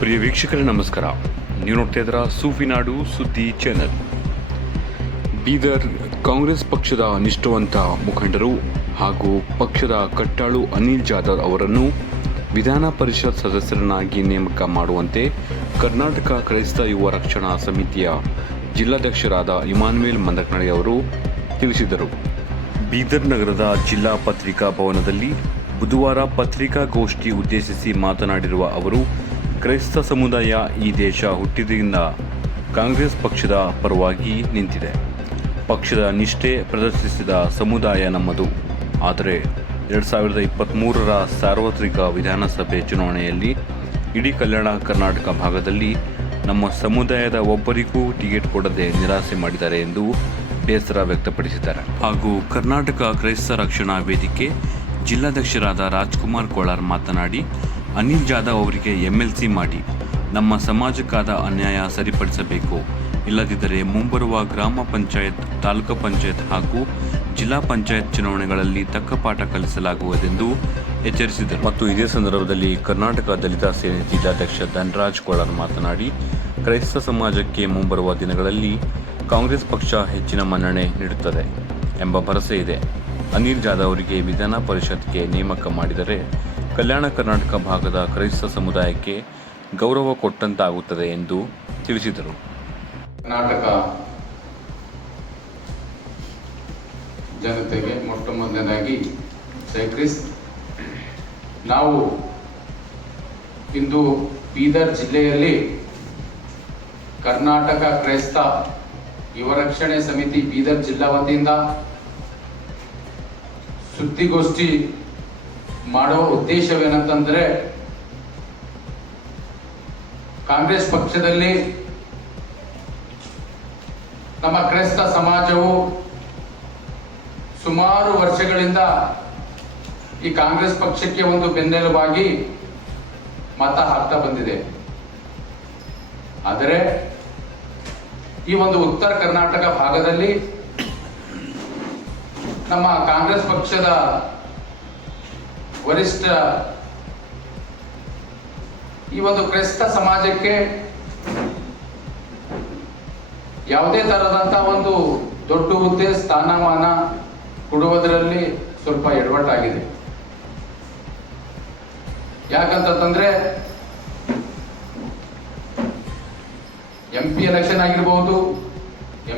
ಪ್ರಿಯ ವೀಕ್ಷಕರೇ ನಮಸ್ಕಾರ. ನೀವು ನೋಡ್ತಾ ಇದ್ದೀರಾ ಸೂಫಿನಾಡು ಸುದ್ದಿ ಚಾನೆಲ್. ಬೀದರ್ ಕಾಂಗ್ರೆಸ್ ಪಕ್ಷದ ನಿಷ್ಠಾವಂತ ಮುಖಂಡರು ಹಾಗೂ ಪಕ್ಷದ ಕಟ್ಟಾಳು ಅನಿಲ್ ಜಾಧವ್ ಅವರನ್ನು ವಿಧಾನ ಪರಿಷತ್ ಸದಸ್ಯರನ್ನಾಗಿ ನೇಮಕ ಮಾಡುವಂತೆ ಕರ್ನಾಟಕ ಕ್ರೈಸ್ತ ಯುವ ರಕ್ಷಣಾ ಸಮಿತಿಯ ಜಿಲ್ಲಾಧ್ಯಕ್ಷರಾದ ಇಮಾನುವೇಲ್ ಮಂದಕನಳ್ಳಿ ಅವರು ತಿಳಿಸಿದರು. ಬೀದರ್ ನಗರದ ಜಿಲ್ಲಾ ಪತ್ರಿಕಾ ಭವನದಲ್ಲಿ ಬುಧವಾರ ಪತ್ರಿಕಾಗೋಷ್ಠಿ ಉದ್ದೇಶಿಸಿ ಮಾತನಾಡಿರುವ ಅವರು, ಕ್ರೈಸ್ತ ಸಮುದಾಯ ಈ ದೇಶ ಹುಟ್ಟಿದಿಂದ ಕಾಂಗ್ರೆಸ್ ಪಕ್ಷದ ಪರವಾಗಿ ನಿಂತಿದೆ. ಪಕ್ಷದ ನಿಷ್ಠೆ ಪ್ರದರ್ಶಿಸಿದ ಸಮುದಾಯ ನಮ್ಮದು. ಆದರೆ 2023ರ ಸಾರ್ವತ್ರಿಕ ವಿಧಾನಸಭೆ ಚುನಾವಣೆಯಲ್ಲಿ ಇಡೀ ಕಲ್ಯಾಣ ಕರ್ನಾಟಕ ಭಾಗದಲ್ಲಿ ನಮ್ಮ ಸಮುದಾಯದ ಒಬ್ಬರಿಗೂ ಟಿಕೆಟ್ ಕೊಡದೆ ನಿರಾಸೆ ಮಾಡಿದ್ದಾರೆ ಎಂದು ಬೇಸರ ವ್ಯಕ್ತಪಡಿಸಿದ್ದಾರೆ. ಹಾಗೂ ಕರ್ನಾಟಕ ಕ್ರೈಸ್ತ ರಕ್ಷಣಾ ವೇದಿಕೆ ಜಿಲ್ಲಾಧ್ಯಕ್ಷರಾದ ರಾಜ್ಕುಮಾರ್ ಕೋಲಾರ್ ಮಾತನಾಡಿ, ಅನಿಲ್ ಜಾಧವ್ ಅವರಿಗೆ MLC ಮಾಡಿ ನಮ್ಮ ಸಮಾಜಕ್ಕಾದ ಅನ್ಯಾಯ ಸರಿಪಡಿಸಬೇಕು. ಇಲ್ಲದಿದ್ದರೆ ಮುಂಬರುವ ಗ್ರಾಮ ಪಂಚಾಯತ್, ತಾಲೂಕು ಪಂಚಾಯತ್ ಹಾಗೂ ಜಿಲ್ಲಾ ಪಂಚಾಯತ್ ಚುನಾವಣೆಗಳಲ್ಲಿ ತಕ್ಕ ಪಾಠ ಕಲಿಸಲಾಗುವುದೆಂದು ಎಚ್ಚರಿಸಿದರು. ಮತ್ತು ಇದೇ ಸಂದರ್ಭದಲ್ಲಿ ಕರ್ನಾಟಕ ದಲಿತ ಸೇನೆ ಜಿಲ್ಲಾಧ್ಯಕ್ಷ ಧನರಾಜ್ ಕೋಲಾರ್ ಮಾತನಾಡಿ, ಕ್ರೈಸ್ತ ಸಮಾಜಕ್ಕೆ ಮುಂಬರುವ ದಿನಗಳಲ್ಲಿ ಕಾಂಗ್ರೆಸ್ ಪಕ್ಷ ಹೆಚ್ಚಿನ ಮನ್ನಣೆ ನೀಡುತ್ತದೆ ಎಂಬ ಭರವಸೆ ಇದೆ. ಅನಿಲ್ ಜಾಧವ್ ಅವರಿಗೆ ವಿಧಾನ ಪರಿಷತ್ಗೆ ನೇಮಕ ಮಾಡಿದರೆ ಕಲ್ಯಾಣ ಕರ್ನಾಟಕ ಭಾಗದ ಕ್ರೈಸ್ತ ಸಮುದಾಯಕ್ಕೆ ಗೌರವ ಕೊಟ್ಟಂತಾಗುತ್ತದೆ ಎಂದು ತಿಳಿಸಿದರು. ಕರ್ನಾಟಕ ಜನತೆಗೆ ಮೊಟ್ಟ ಮೊದಲನೇದಾಗಿ ಜೈ ಕ್ರಿಸ್ತ್. ನಾವು ಇಂದು ಬೀದರ್ ಜಿಲ್ಲೆಯಲ್ಲಿ ಕರ್ನಾಟಕ ಕ್ರೈಸ್ತ ಯುವ ರಕ್ಷಣೆ ಸಮಿತಿ ಬೀದರ್ ಜಿಲ್ಲಾ ವತಿಯಿಂದ ಸುದ್ದಿಗೋಷ್ಠಿ ಮಾಡುವ ಉದ್ದೇಶವೇನಂತಂದ್ರೆ, ಕಾಂಗ್ರೆಸ್ ಪಕ್ಷದಲ್ಲಿ ನಮ್ಮ ಕ್ರೈಸ್ತ ಸಮಾಜವು ಸುಮಾರು ವರ್ಷಗಳಿಂದ ಈ ಕಾಂಗ್ರೆಸ್ ಪಕ್ಷಕ್ಕೆ ಒಂದು ಬೆನ್ನೆಲುಬಾಗಿ ಮತ ಹಾಕ್ತಾ ಬಂದಿದೆ. ಆದರೆ ಈ ಒಂದು ಉತ್ತರ ಕರ್ನಾಟಕ ಭಾಗದಲ್ಲಿ ನಮ್ಮ ಕಾಂಗ್ರೆಸ್ ಪಕ್ಷದ ವರಿಷ್ಠ ಈ ಒಂದು ಕ್ರೈಸ್ತ ಸಮಾಜಕ್ಕೆ ಯಾವುದೇ ತರದಂತ ಒಂದು ದೊಡ್ಡ ಹುದ್ದೆ ಸ್ಥಾನಮಾನ ಕೊಡುವುದರಲ್ಲಿ ಸ್ವಲ್ಪ ಎಡವಟ್ಟಾಗಿದೆ. ಯಾಕಂತಂದ್ರೆ MP ಎಲೆಕ್ಷನ್ ಆಗಿರ್ಬಹುದು,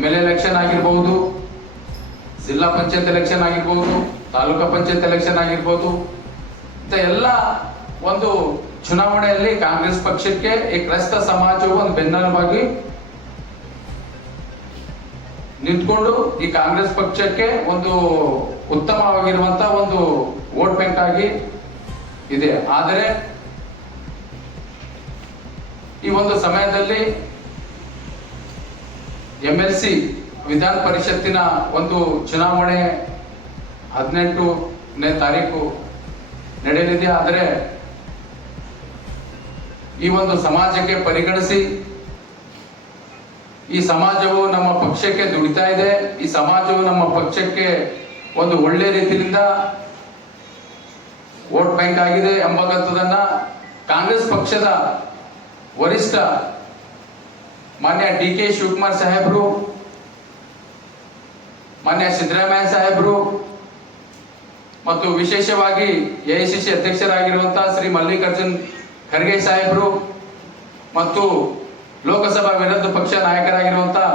MLA ಎಲೆಕ್ಷನ್ ಆಗಿರ್ಬಹುದು, ಜಿಲ್ಲಾ ಪಂಚಾಯತ್ ಎಲೆಕ್ಷನ್ ಆಗಿರ್ಬಹುದು, ತಾಲೂಕಾ ಪಂಚಾಯತ್ ಎಲೆಕ್ಷನ್ ಆಗಿರ್ಬೋದು, ಎಲ್ಲ ಒಂದು ಚುನಾವಣೆಯಲ್ಲಿ ಕಾಂಗ್ರೆಸ್ ಪಕ್ಷಕ್ಕೆ ಈ ಕ್ರೈಸ್ತ ಸಮಾಜವು ಒಂದು ಬೆನ್ನೆಲುಬಾಗಿ ನಿಂತ್ಕೊಂಡು ಈ ಕಾಂಗ್ರೆಸ್ ಪಕ್ಷಕ್ಕೆ ಒಂದು ಉತ್ತಮವಾಗಿರುವಂತಹ ಒಂದು ವೋಟ್ ಬ್ಯಾಂಕ್ ಆಗಿ ಇದೆ. ಆದರೆ ಈ ಒಂದು ಸಮಯದಲ್ಲಿ MLC ವಿಧಾನ ಪರಿಷತ್ತಿನ ಒಂದು ಚುನಾವಣೆ 18ನೇ ತಾರೀಕು ನಡೆಯಲಿದೆ. ಆದರೆ ಈ ಒಂದು ಸಮಾಜಕ್ಕೆ ಪರಿಗಣಿಸಿ, ಈ ಸಮಾಜವು ನಮ್ಮ ಪಕ್ಷಕ್ಕೆ ದುಡಿತಾ ಇದೆ, ಈ ಸಮಾಜವು ನಮ್ಮ ಪಕ್ಷಕ್ಕೆ ಒಂದು ಒಳ್ಳೆ ರೀತಿಯಿಂದ ವೋಟ್ ಬ್ಯಾಂಕ್ ಆಗಿದೆ ಎಂಬಂತದನ್ನ ಕಾಂಗ್ರೆಸ್ ಪಕ್ಷದ ವರಿಷ್ಠ ಮಾನ್ಯ DK ಶಿವಕುಮಾರ್ ಸಾಹೇಬರು, ಮಾನ್ಯ ಸಿದ್ದರಾಮಯ್ಯ ಸಾಹೇಬರು ಮತ್ತು ವಿಶೇಷವಾಗಿ AICC ಅಧ್ಯಕ್ಷರಾಗಿರುವಂತಹ ಶ್ರೀ ಮಲ್ಲಿಕಾರ್ಜುನ್ ಖರ್ಗೆ ಸಾಹೇಬರು ಮತ್ತು ಲೋಕಸಭಾ ವಿರೋಧ ಪಕ್ಷ ನಾಯಕರಾಗಿರುವಂತಹ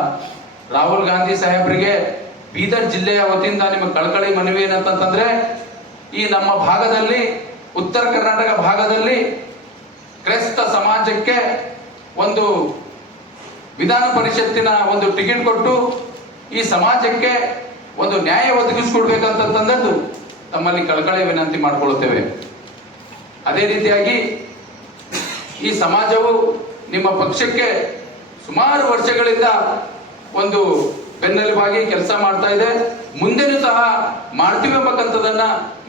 ರಾಹುಲ್ ಗಾಂಧಿ ಸಾಹೇಬರಿಗೆ ಬೀದರ್ ಜಿಲ್ಲೆಯ ವತಿಯಿಂದ ನಿಮಗೆ ಕಳಕಳಿ ಮನವಿ ಏನಂತಂದ್ರೆ, ಈ ನಮ್ಮ ಭಾಗದಲ್ಲಿ ಉತ್ತರ ಕರ್ನಾಟಕ ಭಾಗದಲ್ಲಿ ಕ್ರೈಸ್ತ ಸಮಾಜಕ್ಕೆ ಒಂದು ವಿಧಾನ ಪರಿಷತ್ತಿನ ಒಂದು ಟಿಕೆಟ್ ಕೊಟ್ಟು ಈ ಸಮಾಜಕ್ಕೆ ಒಂದು ನ್ಯಾಯ ಒದಗಿಸಿಕೊಡ್ಬೇಕಂತಂದದ್ದು ತಮ್ಮಲ್ಲಿ ಕಳಕಳಿ ವಿನಂತಿ ಮಾಡಿಕೊಳ್ಳುತ್ತೇವೆ. ಅದೇ ರೀತಿಯಾಗಿ ಈ ಸಮಾಜವು ನಿಮ್ಮ ಪಕ್ಷಕ್ಕೆ ಸುಮಾರು ವರ್ಷಗಳಿಂದ ಒಂದು ಬೆನ್ನೆಲುಬಾಗಿ ಕೆಲಸ ಮಾಡ್ತಾ ಇದೆ, ಮುಂದೆನೂ ಸಹ ಮಾಡ್ತೀವಿ ಎಂಬಕ್ಕಂಥದನ್ನ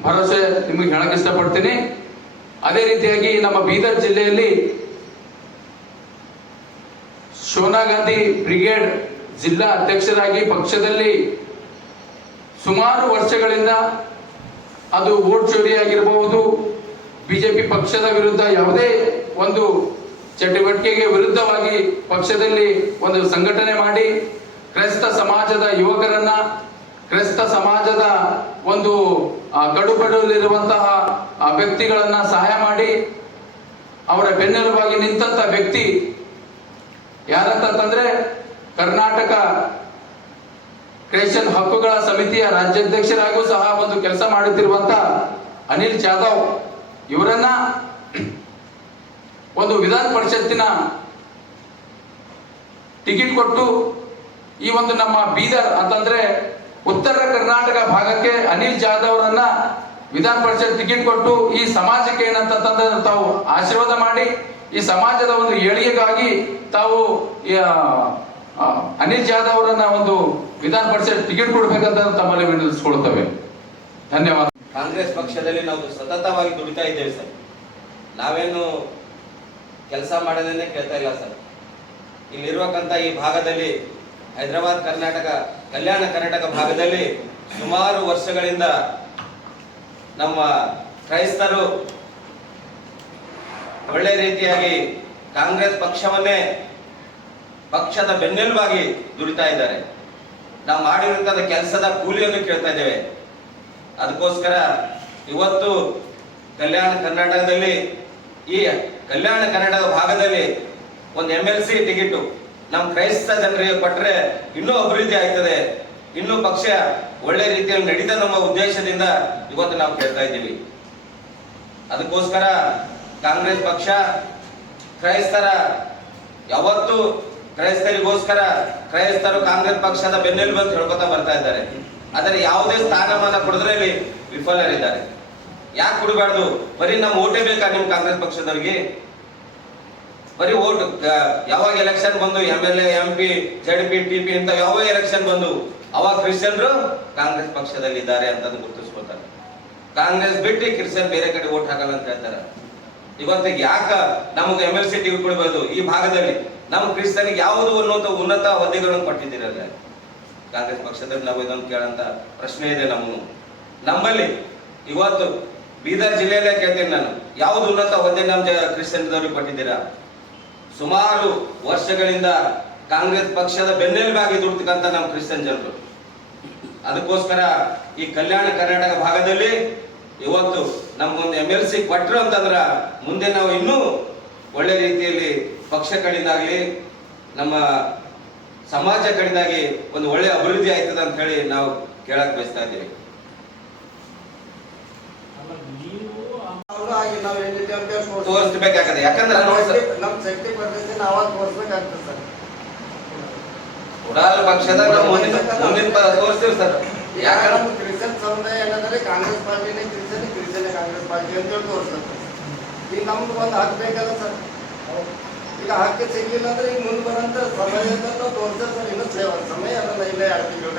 ಭರವಸೆ ನಿಮಗೆ ಹೇಳಕ್ ಇಷ್ಟಪಡ್ತೀನಿ. ಅದೇ ರೀತಿಯಾಗಿ ನಮ್ಮ ಬೀದರ್ ಜಿಲ್ಲೆಯಲ್ಲಿ ಸೋನಾ ಗಾಂಧಿ ಬ್ರಿಗೇಡ್ ಜಿಲ್ಲಾ ಅಧ್ಯಕ್ಷರಾಗಿ ಪಕ್ಷದಲ್ಲಿ ಸುಮಾರು ವರ್ಷಗಳಿಂದ ಅದು ವೋಟ್ ಚೋರಿ ಆಗಿರಬಹುದು, ಬಿಜೆಪಿ ಪಕ್ಷದ ವಿರುದ್ಧ ಯಾವುದೇ ಒಂದು ಚಟುವಟಿಕೆಗೆ ವಿರುದ್ಧವಾಗಿ ಪಕ್ಷದಲ್ಲಿ ಒಂದು ಸಂಘಟನೆ ಮಾಡಿ ಕ್ರೈಸ್ತ ಸಮಾಜದ ಯುವಕರನ್ನ, ಕ್ರೈಸ್ತ ಸಮಾಜದ ಒಂದು ಕಡುಬಡವಲ್ಲಿರುವಂತಹ ವ್ಯಕ್ತಿಗಳನ್ನ ಸಹಾಯ ಮಾಡಿ ಅವರ ಬೆನ್ನೆಲುಬಾಗಿ ನಿಂತಹ ವ್ಯಕ್ತಿ ಯಾರಂತಂದ್ರೆ ಕರ್ನಾಟಕ ಕ್ರಿಶ್ಚಿಯನ್ ಹಕ್ಕುಗಳ ಸಮಿತಿಯ ರಾಜ್ಯಾಧ್ಯಕ್ಷರಾಗೂ ಸಹ ಒಂದು ಕೆಲಸ ಮಾಡುತ್ತಿರುವಂತ ಅನಿಲ್ ಜಾಧವ್ ಇವರನ್ನ ಒಂದು ವಿಧಾನ ಪರಿಷತ್ತಿನ ಟಿಕೆಟ್ ಕೊಟ್ಟು ಈ ಒಂದು ನಮ್ಮ ಬೀದರ್ ಅಂತಂದ್ರೆ ಉತ್ತರ ಕರ್ನಾಟಕ ಭಾಗಕ್ಕೆ ಅನಿಲ್ ಜಾಧವ್ ಅವರನ್ನ ವಿಧಾನ ಪರಿಷತ್ ಟಿಕೆಟ್ ಕೊಟ್ಟು ಈ ಸಮಾಜಕ್ಕೆ ಏನಂತಂದ್ರೆ ತಾವು ಆಶೀರ್ವಾದ ಮಾಡಿ ಈ ಸಮಾಜದ ಒಂದು ಏಳಿಗೆಗಾಗಿ ತಾವು ಅನಿಲ್ ಜಾಧವ್ ಅವರನ್ನ ಒಂದು ವಿಧಾನ ಪರಿಷತ್ ಟಿಕೆಟ್ ಕೊಡ್ಬೇಕಂತ ತಮ್ಮಲ್ಲಿ ವಿನಂತಿಸಿಕೊಳ್ತೇವೆ. ಧನ್ಯವಾದ. ಕಾಂಗ್ರೆಸ್ ಪಕ್ಷದಲ್ಲಿ ನಾವು ಸತತವಾಗಿ ದುಡಿತಾ ಇದ್ದೇವೆ ಸರ್. ನಾವೇನು ಕೆಲಸ ಮಾಡೋದನ್ನೇ ಕೇಳ್ತಾ ಇಲ್ಲ ಸರ್. ಇಲ್ಲಿರುವಕ್ಕಂತ ಈ ಭಾಗದಲ್ಲಿ ಹೈದರಾಬಾದ್ ಕರ್ನಾಟಕ, ಕಲ್ಯಾಣ ಕರ್ನಾಟಕ ಭಾಗದಲ್ಲಿ ಸುಮಾರು ವರ್ಷಗಳಿಂದ ನಮ್ಮ ಕ್ರೈಸ್ತರು ಒಳ್ಳೆ ರೀತಿಯಾಗಿ ಕಾಂಗ್ರೆಸ್ ಪಕ್ಷವನ್ನೇ ಪಕ್ಷದ ಬೆನ್ನೆಲುಬಾಗಿ ದುಡಿತಾ ಇದ್ದಾರೆ. ನಾವು ಮಾಡಿರುವಂತಹ ಕೆಲಸದ ಕೂಲಿಯನ್ನು ಕೇಳ್ತಾ ಇದ್ದೇವೆ. ಅದಕ್ಕೋಸ್ಕರ ಇವತ್ತು ಕಲ್ಯಾಣ ಕರ್ನಾಟಕದಲ್ಲಿ, ಈ ಕಲ್ಯಾಣ ಕರ್ನಾಟಕ ಭಾಗದಲ್ಲಿ ಒಂದು MLC ಟಿಕೆಟ್ ನಮ್ಮ ಕ್ರೈಸ್ತ ಜನರಿಗೆ ಕೊಟ್ಟರೆ ಇನ್ನೂ ಅಭಿವೃದ್ಧಿ ಆಯ್ತದೆ, ಇನ್ನೂ ಪಕ್ಷ ಒಳ್ಳೆ ರೀತಿಯಲ್ಲಿ ನಡೀತಾ ನಮ್ಮ ಉದ್ದೇಶದಿಂದ ಇವತ್ತು ನಾವು ಕೇಳ್ತಾ ಇದ್ದೀವಿ. ಅದಕ್ಕೋಸ್ಕರ ಕಾಂಗ್ರೆಸ್ ಪಕ್ಷ ಕ್ರೈಸ್ತರ ಯಾವತ್ತು ಕ್ರೈಸ್ತರಿಗೋಸ್ಕರ ಕ್ರೈಸ್ತರು ಕಾಂಗ್ರೆಸ್ ಪಕ್ಷದ ಬೆನ್ನೆಲುಬು ಅಂತ ಹೇಳ್ಕೊತಾ ಬರ್ತಾ ಇದ್ದಾರೆ. ಆದರೆ ಯಾವುದೇ ಸ್ಥಾನಮಾನ ಕೊಡದ್ರಲ್ಲಿ ವಿಫಲರಿದ್ದಾರೆ. ಯಾಕೆ ಕೊಡಬಾರ್ದು? ಬರೀ ನಮ್ಮ ಓಟೇ ಬೇಕಾ ನಿಮ್ ಕಾಂಗ್ರೆಸ್ ಪಕ್ಷದವರಿಗೆ? ಬರೀ ಓಟ್ ಯಾವಾಗ ಎಲೆಕ್ಷನ್ ಬಂದು MLA, MP, ZP, TP ಅಂತ ಯಾವ ಎಲೆಕ್ಷನ್ ಬಂದು ಅವಾಗ ಕ್ರಿಶ್ಚಿಯನ್ರು ಕಾಂಗ್ರೆಸ್ ಪಕ್ಷದಲ್ಲಿ ಇದ್ದಾರೆ ಅಂತ ಗುರುತಿಸ್ಕೊತಾರೆ. ಕಾಂಗ್ರೆಸ್ ಬಿಟ್ಟು ಕ್ರಿಶ್ಚಿಯನ್ ಬೇರೆ ಕಡೆ ಓಟ್ ಹಾಕಲ್ಲ ಅಂತ ಹೇಳ್ತಾರೆ. ಇವತ್ತು ಯಾಕ ನಮಗೆ MLC ಟಿಕೆಟ್ ಕೊಡಬಹುದು? ಈ ಭಾಗದಲ್ಲಿ ನಮ್ಮ ಕ್ರಿಶ್ಚಿಯನ್ಗೆ ಯಾವುದು ಅನ್ನುವಂತ ಉನ್ನತ ಹುದ್ದೆಗಳನ್ನು ಕೊಟ್ಟಿದ್ದೀರಲ್ಲ ಕಾಂಗ್ರೆಸ್ ಪಕ್ಷದಲ್ಲಿ. ನಾವು ಇದನ್ನು ಕೇಳಂತ ಪ್ರಶ್ನೆ ಇದೆ ನಮ್ಮಲ್ಲಿ. ಇವತ್ತು ಬೀದರ್ ಜಿಲ್ಲೆಯಲ್ಲೇ ಕೇಳ್ತೀನಿ ನಾನು, ಯಾವುದು ಉನ್ನತ ಹುದ್ದೆ ನಮ್ಮ ಕ್ರಿಶ್ಚಿಯನ್ದವ್ರಿಗೆ ಕೊಟ್ಟಿದ್ದೀರಾ? ಸುಮಾರು ವರ್ಷಗಳಿಂದ ಕಾಂಗ್ರೆಸ್ ಪಕ್ಷದ ಬೆನ್ನೆಲುಬಾಗಿ ದುಡ್ತಕ್ಕಂತ ನಮ್ಮ ಕ್ರಿಶ್ಚಿಯನ್ ಜನರು. ಅದಕ್ಕೋಸ್ಕರ ಈ ಕಲ್ಯಾಣ ಕರ್ನಾಟಕ ಭಾಗದಲ್ಲಿ ಇವತ್ತು ನಮ್ಗೊಂದು MLC ಕೊಟ್ಟರು ಅಂತಂದ್ರ ಮುಂದೆ ನಾವು ಇನ್ನೂ ಒಳ್ಳೆ ರೀತಿಯಲ್ಲಿ ಪಕ್ಷ ಕಡೆಯಿಂದಾಗಲಿ ನಮ್ಮ ಸಮಾಜ ಕಡೆಯಿಂದಾಗಿ ಒಂದು ಒಳ್ಳೆ ಅಭಿವೃದ್ಧಿ ಆಯ್ತದ ಅಂತ ಹೇಳಿ ನಾವು ಕೇಳಕ್ ಬಯಸ್ತಾ ಇದ್ದೀವಿ. ತೋರಿಸ್ಬೇಕಾಗ್ತದೆ. ಯಾಕಂದ್ರೆ ಉಡಾಲ್ ಪಕ್ಷದ ಮುಂದಿನ ತೋರಿಸ್ತೀವಿ ಸರ್. ಯಾಕಂದ್ರೆ ಕ್ರಿಶ್ಚಿಯನ್ ಸಮುದಾಯ ಏನಂದ್ರೆ ಕಾಂಗ್ರೆಸ್ ಪಾರ್ಟಿನೇ ಕ್ರಿಶ್ಚಿಯನ್ ಕಾಂಗ್ರೆಸ್ ಪಾರ್ಟಿ ಅಂತ ಹೇಳಿ ತೋರಿಸ್ತದೆ. ಈಗ ನಮ್ಗೆ ಒಂದು ಹಕ್ ಬೇಕಲ್ಲ ಸರ್. ಈಗ ಹಕ್ಕೆ ಸಿಗ್ಲಿಲ್ಲ ಅಂದ್ರೆ ಈಗ ಮುಂದೆ ಬರೋಂಥ ಸಮಯ ತೋರಿಸ್ತದೆ ಸರ್. ಇನ್ನೂ ಸಮಯ ಅದನ್ನ ಇಲ್ಲೇ 2 ತಿಂಗಳು